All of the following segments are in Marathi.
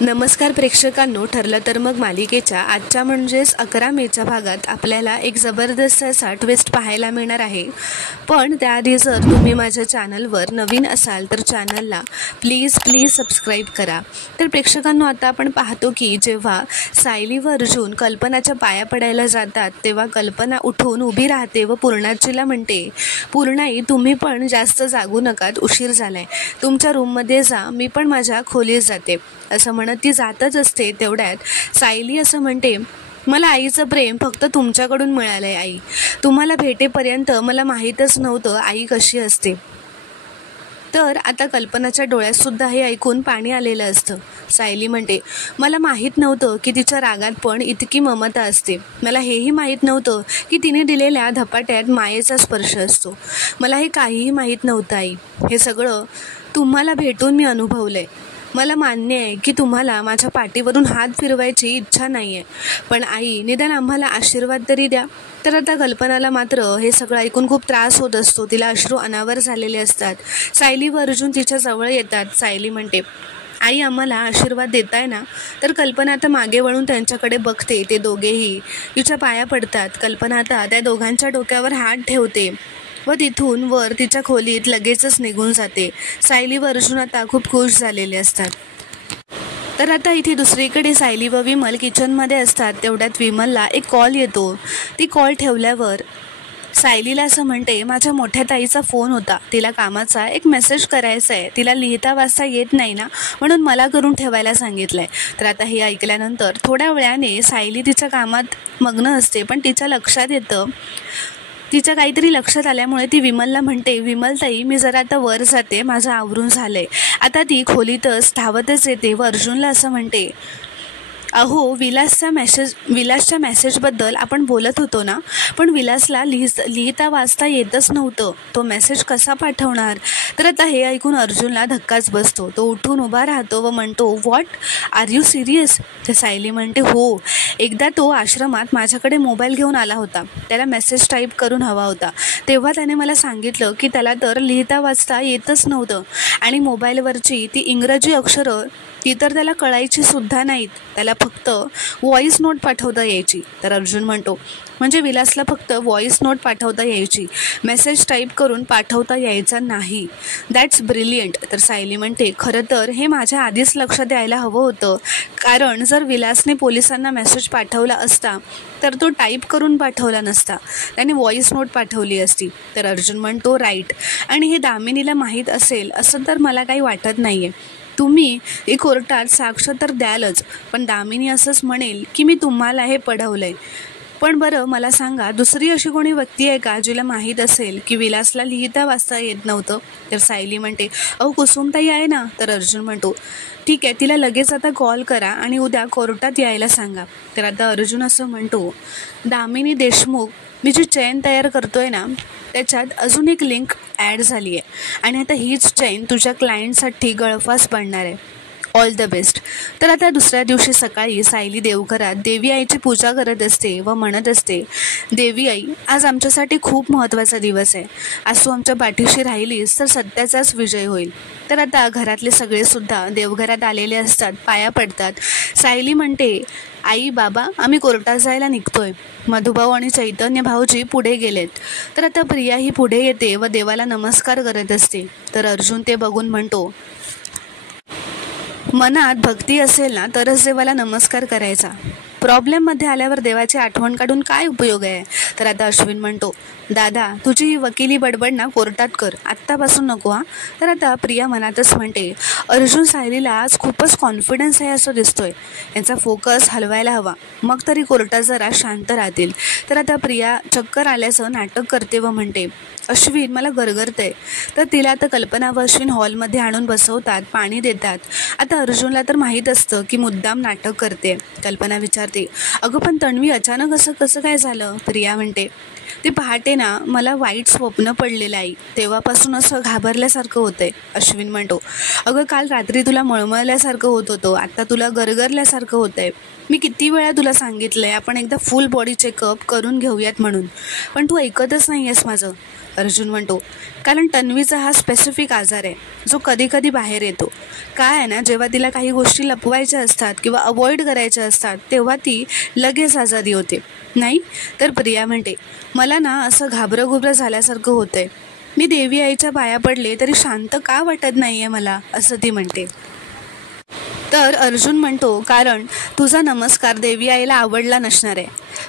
नमस्कार प्रेक्षकांनो, ठरलं तर मग मालिकेच्या आजच्या म्हणजेच 11 मेच्या भागात आपल्याला एक जबरदस्त असा ट्विस्ट पाहायला मिळणार आहे. पण त्याआधी जर तुम्ही माझ्या चॅनलवर नवीन असाल तर चॅनलला प्लीज सबस्क्राईब करा. तर प्रेक्षकांनो, आता आपण पाहतो की जेव्हा सायली व अर्जुन कल्पनाच्या पाया पडायला जातात तेव्हा कल्पना उठून उभी राहते व पूर्णाजीला म्हणते, पूर्णाई तुम्ही पण जास्त जागू नकात, उशीर झालाय, तुमच्या रूममध्ये जा, मी पण माझ्या खोलीत जाते. असं म्हणत ती जातच असते. तेवढ्यात सायली असं म्हणते, मला आईचं प्रेम फक्त तुमच्याकडून मिळालंय आई. तुम्हाला भेटेपर्यंत मला माहीतच नव्हतं आई कशी असते. तर आता कल्पनाच्या डोळ्यातसुद्धा हे ऐकून पाणी आलेलं असतं. सायली म्हणते, मला माहीत नव्हतं की तिच्या रागात पण इतकी ममता असते. मला हेही माहीत नव्हतं की तिने दिलेल्या धपाट्यात मायेचा स्पर्श असतो. मला हे काहीही माहीत नव्हतं आई. हे सगळं तुम्हाला भेटून मी अनुभवलंय. मला मान्य आहे की तुम्हाला माझ्या पाठीवरून हात फिरवायची इच्छा नाही आहे, पण आई निदान आम्हाला आशीर्वाद तरी द्या. तर आता कल्पनाला मात्र हे सगळं ऐकून खूप त्रास होत असतो. तिला अश्रू अनावर झालेले असतात. सायली व अर्जुन तिच्या जवळ येतात. सायली म्हणते, आई आम्हाला आशीर्वाद देताय ना. तर कल्पना आता मागे वळून त्यांच्याकडे बघते. ते दोघेही तिच्या पाया पडतात. कल्पना आता त्या दोघांच्या डोक्यावर हात ठेवते व तिथून वर तिच्या खोलीत लगेचच निघून जाते. सायली व अर्जुन आता खूप खुश झालेले असतात. तर आता इथे दुसरीकडे सायली व विमल किचनमध्ये असतात. तेवढ्यात विमलला एक कॉल येतो. ती कॉल ठेवल्यावर सायलीला असं म्हणते, माझ्या मोठ्या ताईचा फोन होता, तिला कामाचा एक मेसेज करायचा आहे, तिला लिहिता वाचता येत नाही ना, म्हणून मला करून ठेवायला सांगितलंय. तर आता हे ऐकल्यानंतर थोड्या वेळाने सायली तिच्या कामात मग्न असते, पण तिच्या लक्षात येतं, तिच्या काहीतरी लक्षात आल्यामुळे ती विमलला म्हणते, विमलताई मी जरा आता वर जाते, माझं आवरून झालंय. आता ती खोलीतच धावतच येते व अर्जुनला असं म्हणते, अहो विलासच्या मेसेजबद्दल आपण बोलत होतो ना, पण विलासला लिहिता वाचता येतच नव्हतं, तो मेसेज कसा पाठवणार. तर आता हे ऐकून अर्जुनला धक्काच बसतो. तो उठून उभा राहतो व म्हणतो, व्हॉट आर यू सिरियस. तर सायली म्हणते, हो, एकदा तो आश्रमात माझ्याकडे मोबाईल घेऊन आला होता, त्याला मेसेज टाईप करून हवा होता, तेव्हा त्याने मला सांगितलं की त्याला तर लिहिता वाचता येतच नव्हतं आणि मोबाईलवरची ती इंग्रजी अक्षरं ती तर त्याला कळायची सुद्धा नाहीत, त्याला फक्त व्हॉइस नोट पाठवता यायची. तर अर्जुन म्हणतो, म्हणजे विलासला फक्त व्हॉइस नोट पाठवता यायची, मेसेज टाईप करून पाठवता यायचा नाही. That's brilliant. तर सायली म्हणते, खरं तर हे माझ्या आधीच लक्षात यायला हवं होतं, कारण जर विलासने पोलिसांना मेसेज पाठवला असता तर तो टाईप करून पाठवला नसता, त्याने व्हॉइस नोट पाठवली असती. तर अर्जुन म्हणतो, राईट, आणि हे दामिनीला माहीत असेल असं तर मला काही वाटत नाही आहे. तुम्ही हे कोर्टात साक्ष तर द्यालच, पण दामिनी असंच म्हणेल की मी तुम्हाला हे पढवलंय. पण बरं मला सांगा, दुसरी अशी कोणी व्यक्ती आहे का जिला माहीत असेल की विलासला लिहिता वाचता येत नव्हतं. तर सायली म्हणते, अहो कुसुमताई आहे ना. तर अर्जुन म्हणतो, ठीक आहे, तिला लगेच आता कॉल करा आणि उद्या कोर्टात यायला सांगा. तर आता अर्जुन असं म्हणतो, दामिनी देशमुख मी जी चेन तयार करतोय ना, त्याच्यात अजून एक लिंक ॲड झाली आहे आणि आता हीच चेन तुझ्या क्लायंटसाठी गळफास बनणार आहे. All the best. तर आता दुसऱ्या दिवशी सकाळी सायली देवघरात देवी आईची पूजा करत असते व म्हणत असते, देवी आई आज आमच्यासाठी खूप महत्त्वाचा दिवस आहे, आज तू आमच्या पाठीशी राहिलीस तर सत्याचाच विजय होईल. तर आता घरातले सगळेसुद्धा देवघरात आलेले असतात, पाया पडतात. सायली म्हणते, आई बाबा आम्ही कोर्टात जायला निघतोय. मधुभाऊ आणि चैतन्य भाऊजी पुढे गेलेत. तर आता प्रिया ही पुढे येते व देवाला नमस्कार करत असते. तर अर्जुन ते बघून म्हणतो, मनात भक्ती असेल ना तरच देवाला नमस्कार करायचा, प्रॉब्लेममध्ये आल्यावर देवाची आठवण काढून काय उपयोग आहे. तर आता अश्विन म्हणतो, दादा तुझी ही वकिली बडबड ना कोर्टात कर, आत्तापासून नको हा. तर आता प्रिया मनातच म्हणते, अर्जुन सायलीला आज खूपच कॉन्फिडन्स आहे असं दिसतोय, यांचा फोकस हलवायला हवा, मग तरी कोर्टात जरा शांत राहतील. तर आता प्रिया चक्कर आल्याचं नाटक करते व म्हणते, अश्विन मला गरगरतंय. तर तिला आता कल्पना व अश्विन हॉलमध्ये आणून बसवतात, पाणी देतात. आता अर्जुनला तर माहीत असतं की मुद्दाम नाटक करते. कल्पना विचारते, अगं पण तन्वी अचानक असं कसं काय झालं. प्रिया म्हणते, ते पहाटे ना मला वाईट स्वप्न पडलेलं आई, तेव्हापासून असं घाबरल्यासारखं होतंय. अश्विन म्हणतो, अगं काल रात्री तुला मळमळल्यासारखं होत होतं, आता तुला गरगरल्यासारखं होतंय. मी किती वेळा तुला सांगितलंय आपण एकदा फुल बॉडी चेकअप करून घेऊयात म्हणून, पण तू ऐकतच नाही आहेस माझं. अर्जुन म्हणतो, कारण तन्वीचा हा स्पेसिफिक आजार आहे जो कधी कधी बाहेर येतो. काय आहे ना, जेव्हा तिला काही गोष्टी लपवायच्या असतात किंवा अवॉइड करायच्या असतात तेव्हा ती लगेच आजारी होते. नाही तर प्रिया म्हणते, मला ना असं घाबरं झाल्यासारखं होतंय. मी देवी आईच्या पाया पडले तरी शांत का वाटत नाही आहे मला, असं ती म्हणते. तर अर्जुन म्हणतो, कारण तुझा नमस्कार देवी आईला आवडला नसणार आहे.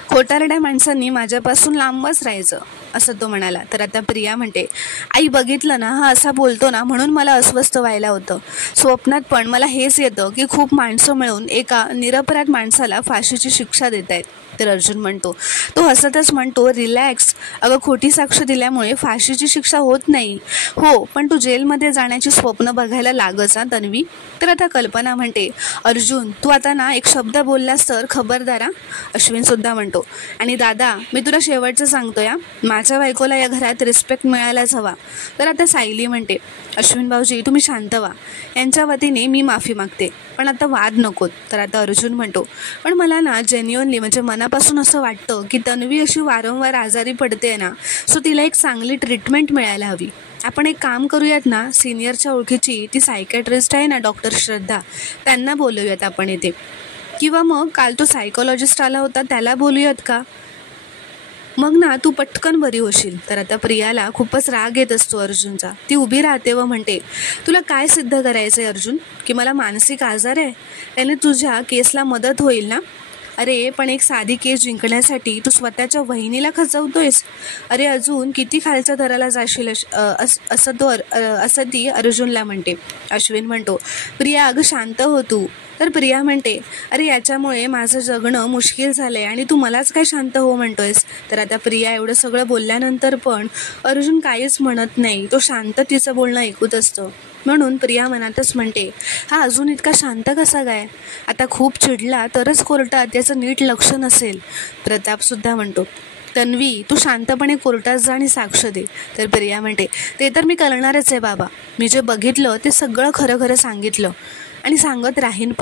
खोटारड्या माणसांनी माझ्यापासून लांबच राहायचं, असं तो म्हणाला. तर आता प्रिया म्हणते, आई बघितलं ना, हा असा बोलतो ना म्हणून मला अस्वस्थ व्हायला होतं. स्वप्नात पण मला हेच येतं की खूप माणसं मिळून एका निरपराध माणसाला फाशीची शिक्षा देत आहेत. तर अर्जुन म्हणतो, तो हसतच म्हणतो, रिलॅक्स, अगं खोटी साक्ष दिल्यामुळे फाशीची शिक्षा होत नाही. हो, पण तू जेलमध्ये जाण्याची स्वप्न बघायला लागच हा तन्वी. तर आता कल्पना म्हणते, अर्जुन तू आता ना एक शब्द बोललास तर खबरदार. अश्विन सुद्धा म्हणतो, आणि दादा मी तुला शेवटचं सांगतो या, माझ्या बायकोला या घरात रिस्पेक्ट मिळायलाच हवा. तर आता सायली म्हणते, अश्विन भाऊजी तुम्ही शांत व्हा, यांच्या वतीने मी माफी मागते, पण आता वाद नकोत. तर आता अर्जुन म्हणतो, पण मला ना जेन्युअनली म्हणजे मनापासून असं वाटतं की तन्वी अशी वारंवार आजारी पडते ना, सो तिला एक चांगली ट्रीटमेंट मिळायला हवी. आपण एक काम करूयात ना, सिनियरच्या ओळखीची ती सायकॅट्रिस्ट आहे ना डॉक्टर श्रद्धा, त्यांना बोलूयात आपण इथे. किंवा मग काल तो सायकोलॉजिस्ट आला होता त्याला बोलूयात का, मग ना तू पटकन बरी होशील. तर आता प्रियाला खूपच राग येत असतो अर्जुनचा. ती उभी राहते व म्हणते, तुला काय सिद्ध करायचं आहे अर्जुन, की मला मानसिक आजार आहे, त्याने तुझ्या केसला मदत होईल ना. अरे पण एक साधी केस जिंकण्यासाठी तू स्वतःच्या वहिनीला खचवतोयस. अरे अजून किती खालच्या दराला जाशील असं ती अर्जुनला म्हणते. अश्विन म्हणतो, प्रिया अगं शांत हो तू. तर प्रिया म्हणते, अरे याच्यामुळे माझं जगणं मुश्किल झालंय आणि तू मलाच काय शांत हो म्हणतोयस. तर आता प्रिया एवढं सगळं बोलल्यानंतर पण अर्जुन काहीच म्हणत नाही, तो शांत तिचं बोलणं ऐकत असतो. म्हणून प्रिया मनातच म्हणते, हा अजून इतका शांत कसा काय, आता खूप चिडला तरच कोर्टात याचं नीट लक्ष नसेल. प्रतापसुद्धा म्हणतो, तन्वी तू शांतपणे कोर्टात जा आणि साक्ष दे. तर प्रिया म्हणते, ते तर मी करणारच आहे बाबा, मी जे बघितलं ते सगळं खरं खरं सांगितलं आणि सांगत राहीन.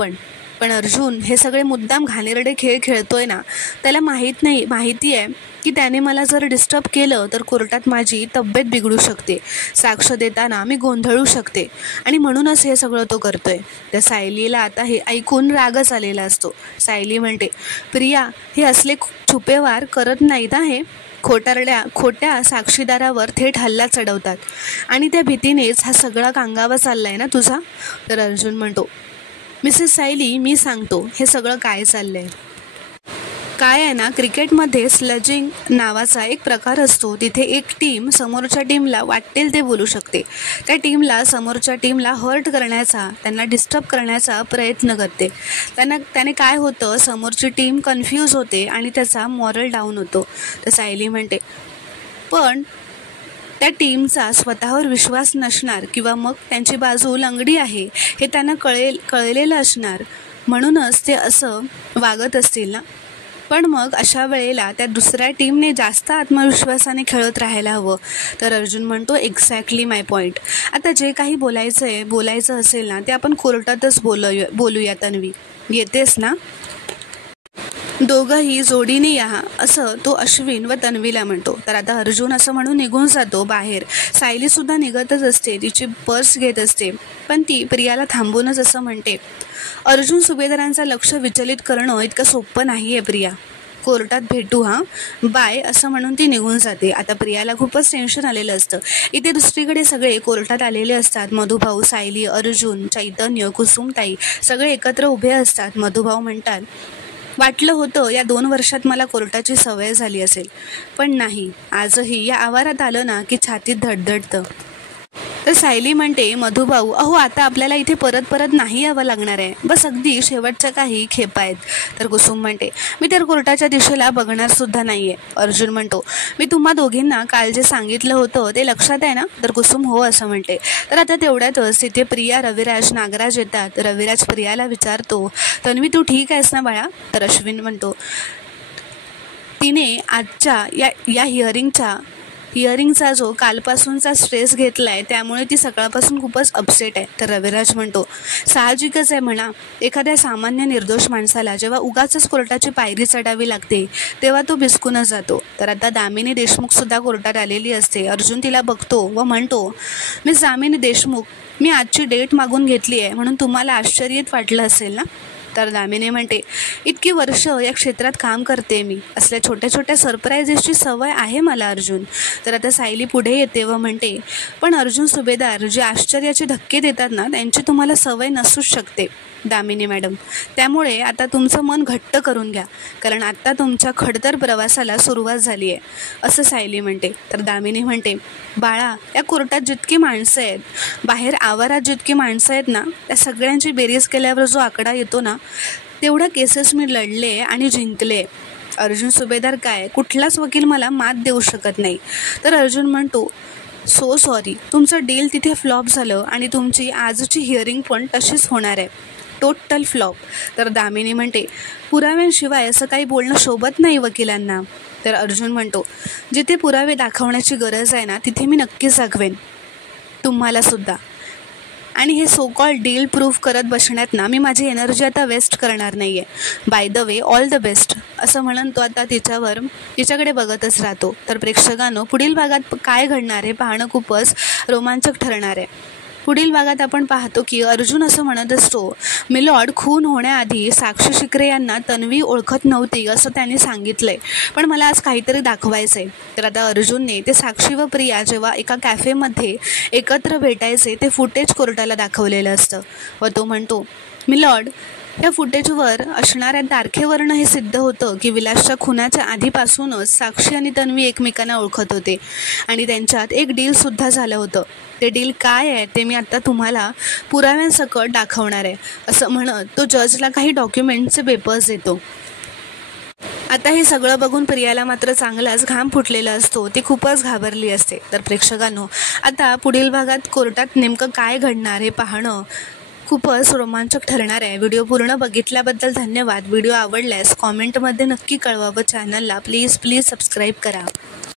पण अर्जुन हे सगळे मुद्दाम घाणेरडे खेळ खेळतोय ना, त्याला माहिती आहे की त्याने मला जर डिस्टर्ब केलं तर कोर्टात माझी तब्येत बिघडू शकते, साक्ष देताना मी गोंधळू शकते, आणि म्हणूनच हे सगळं तो करतोय. तर सायलीला आता हे ऐकून रागच आलेला असतो. सायली म्हणते, प्रिया हे असले छुपेवार करत नाहीत हे, खोट्या साक्षीदारावर थेट हल्ला चढवतात आणि त्या भीतीनेच हा सगळा कांगावा चाललाय ना तुझा. तर अर्जुन म्हणतो, मिसेस सायली मी सांगतो हे सगळं काय चाललंय. काय आहे ना, क्रिकेटमध्ये स्लजिंग नावाचा एक प्रकार असतो. तिथे एक टीम समोरच्या टीमला वाटेल ते बोलू शकते. त्या टीमला समोरच्या टीमला हर्ट करण्याचा, त्यांना डिस्टर्ब करण्याचा प्रयत्न करते. त्याने काय होतं, समोरची टीम कन्फ्यूज होते आणि त्याचा मॉरल डाऊन होतो. तर सायली म्हणते, पण त्या टीमचा स्वतःवर विश्वास नसणार किंवा मग त्यांची बाजू लंगडी आहे हे त्यांना कळलेलं असणार, म्हणूनच ते असं वागत असतील ना. पण मग अशा वेळेला त्या दुसऱ्या टीमने जास्त आत्मविश्वासाने खेळत राहायला हवं. तर अर्जुन म्हणतो, एक्झॅक्टली माय पॉईंट. आता जे काही बोलायचं असेल ना ते आपण कोर्टातच बोलूया. तन्वी येतेस ना, दोघंही जोडीने या, असं तो अश्विन व तन्वीला म्हणतो. तर आता अर्जुन असं म्हणून निघून जातो बाहेर. सायलीसुद्धा निघतच असते, तिची पर्स घेत असते, पण ती प्रियाला थांबूनच असं म्हणते, अर्जुन सुभेदारांचं लक्ष विचलित करणं इतकं सोपं नाही आहे प्रिया, कोर्टात भेटू हां, बाय, असं म्हणून ती निघून जाते. आता प्रियाला खूपच टेन्शन आलेलं असतं. इथे दुसरीकडे सगळे कोर्टात आलेले असतात. मधुभाऊ, सायली, अर्जुन, चैतन्य, कुसुमताई सगळे एकत्र उभे असतात. मधुभाऊ म्हणतात, वाटलं होतं या 2 वर्षात मला कोर्टाची सवय झाली असेल, पण नाही, आजही या आवारात आलं ना की छातीत धडधडतं. तर सायली म्हणते, मधुभाऊ अहो आता आपल्याला इथे परत नाही यावं लागणार आहे, बस अगदी शेवटच्या काही खेपा आहेत. तर कुसुम म्हणते, मी तर कोर्टाच्या दिशेला बघणार सुद्धा नाहीये. अर्जुन म्हणतो, मी तुम्हा दोघींना काल जे सांगितलं होतं ते लक्षात आहे ना. तर कुसुम हो असं म्हणते. तर आता तेवढ्यातच तिथे प्रिया, रविराज, नागराज येतात. रविराज प्रियाला विचारतो, तन्वी तू ठीक आहेस ना बाळा. तर अश्विन म्हणतो, तिने आजच्या या हिअरिंगच्या हिअरिंगचा जो कालपासूनचा स्ट्रेस घेतलाय त्यामुळे ती सकाळपासून खूपच अपसेट आहे. तर रविराज म्हणतो, साहजिकच आहे म्हणा, एखाद्या सामान्य निर्दोष माणसाला जेव्हा उगाचच कोर्टाची पायरी चढावी लागते तेव्हा तो बिस्कूनच जातो. तर आता दामिनी देशमुख सुद्धा कोर्टात आलेली असते. अर्जुन तिला बघतो व म्हणतो, मिस दामिनी देशमुख, मी आजची डेट मागून घेतली आहे म्हणून तुम्हाला आश्चर्य वाटलं असेल ना. तर दामिनी म्हणते, इतकी वर्ष या क्षेत्रात काम करते मी, असल्या छोट्या छोट्या सरप्राईजेसची सवय आहे मला अर्जुन. तर आता सायली पुढे येते व म्हणते, पण अर्जुन सुभेदार जे आश्चर्याचे धक्के देतात ना त्यांची तुम्हाला सवय नसूच शकते दामिनी मॅडम. त्यामुळे आता तुमचं मन घट्ट करून घ्या, कारण आत्ता तुमच्या खडतर प्रवासाला सुरुवात झाली आहे, असं सायली म्हणते. तर दामिनी म्हणते, बाळा, या कोर्टात जितकी माणसं आहेत, बाहेर आवारात जितकी माणसं आहेत ना, त्या सगळ्यांची बेरीज केल्यावर जो आकडा येतो ना, तेवढ्या केसेस मी लढले आणि जिंकले. अर्जुन सुभेदार काय, कुठलाच वकील मला मात देऊ शकत नाही. तर अर्जुन म्हणतो, सो सॉरी, तुमचं डील तिथे फ्लॉप झालं आणि तुमची आजची हिअरिंग पण तशीच होणार आहे, टोटल फ्लॉप. तर दामिनी म्हणते, पुराव्यांशिवाय असं काही बोलणं शोभत नाही वकिलांना. तर अर्जुन म्हणतो, जिथे पुरावे दाखवण्याची गरज आहे ना तिथे मी नक्कीच दाखवेन तुम्हालासुद्धा, आणि हे सो कॉल डील प्रूफ करत बसण्यात ना मी माझी एनर्जी आता वेस्ट करणार नाही आहे. By the way, all the best, असं म्हणून तो आता तिच्याकडे बघतच राहतो. तर प्रेक्षकांनो, पुढील भागात काय घडणार हे पाहणं खूपच रोमांचक ठरणार आहे. पुढील भागात आपण पाहतो की अर्जुन असं म्हणत असतो, मिलॉर्ड, खून होण्याआधी साक्षी शिकरे यांना तन्वी ओळखत नव्हती असं त्यांनी सांगितलंय, पण मला आज काहीतरी दाखवायचं आहे. तर आता अर्जुनने ते साक्षी व प्रिया जेव्हा एका कॅफेमध्ये एकत्र भेटायचे ते फुटेज कोर्टाला दाखवलेलं असतं व तो म्हणतो, मिलॉर्ड, या फुटेजवर असणाऱ्या तारखेवरनं हे सिद्ध होतं की विलासच्या खुनाच्या आधीपासूनच साक्षी आणि तन्वी एकमेकांना ओळखत होते आणि त्यांच्यात एक डीलसुद्धा झालं होतं. ते डील काय आहे ते मी आता तुम्हाला पुराव्यांसकट दाखवणार आहे, असं म्हणत तो जजला काही डॉक्युमेंटचे पेपर्स देतो. आता हे सगळं बघून प्रियाला मात्र चांगलाच घाम फुटलेला असतो, ती खूपच घाबरली असते. तर प्रेक्षकांनो, आता पुढील भागात कोर्टात नेमकं काय घडणार हे पाहणं खूपच रोमांचक ठरणार आहे. व्हिडिओ पूर्ण बघितल्याबद्दल धन्यवाद. व्हिडिओ आवडल्यास कॉमेंटमध्ये नक्की कळवा व चॅनलला प्लीज सबस्क्राईब करा.